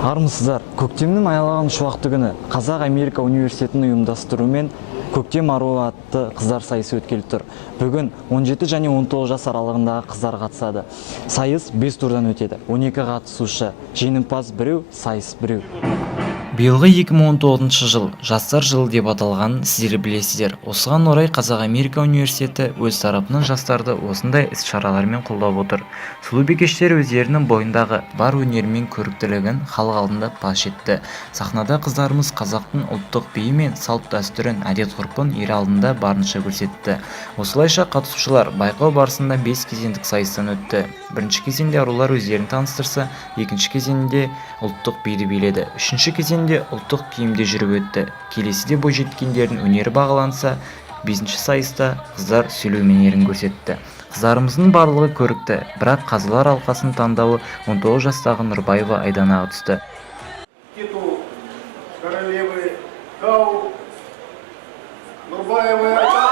Армысыздар, көктемнің аялаған шуақты күні Қазақ Америка университетінің ұйымдастыруымен көктем аруы атты қыздар сайысы өткелі тұр. Бүгін 17 және 19 жас аралығындағы қыздар қатысады. Сайыс 5 турдан өтеді. 12 қатысушы, жеңімпаз біреу, сайыс біреу. Биылғы 2019 жыл жастар жылы деп аталғанын сіздер білесіздер. Осыған орай Қазақ Америка университеті өз тарапынан жастарды осындай іс-шаралармен қолдап отыр. Сұлу бикештер өздерінің бойындағы бар өнерімен көріктілігін халық алдында паш етті. Сахнада қыздарымыз қазақтың ұлттық биі мен салт-дәстүрін, әдет-ғұрпын ел алдында барынша көрсетті. Осылайша қатысушылар байқау барысында 5 кезеңдік сайыстан өтті. Бірінші кезеңде арулар өздерін таныстырса, екінші кезеңде ұлттық биді биледі. Үшінші кезеңде ұлттық киімде жүріп өтті. Келесіде бойжеткендердің өнері бағаланса, 5-ші сайыста қыздар сөйлеу өнерін көрсетті. Қыздарымыздың барлығы көрікті, бірақ қазылар алқасының таңдауы 19 жастағы Нұрбаева Айданаға түсті. Титул королевы Кау Нұрбаевой Айдана.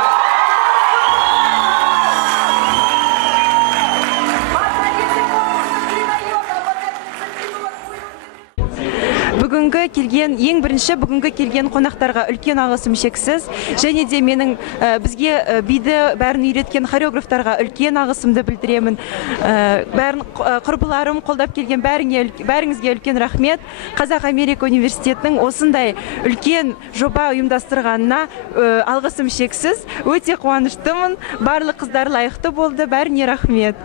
Бүгінгі келген қонақтарға үлкен алғысым шексіз, және де менің бізге биді бәрін үйреткен хореографтарға үлкен алғысымды білдіремін. Бәрін құрбыларым қолдап келген бәріңізге үлкен рахмет. Қазақ Америка университетінің осындай үлкен жоба ұйымдастырғанына алғысым шексіз. Өте қуаныштымын. Барлық қыздар лайықты болды. Бәріне рахмет.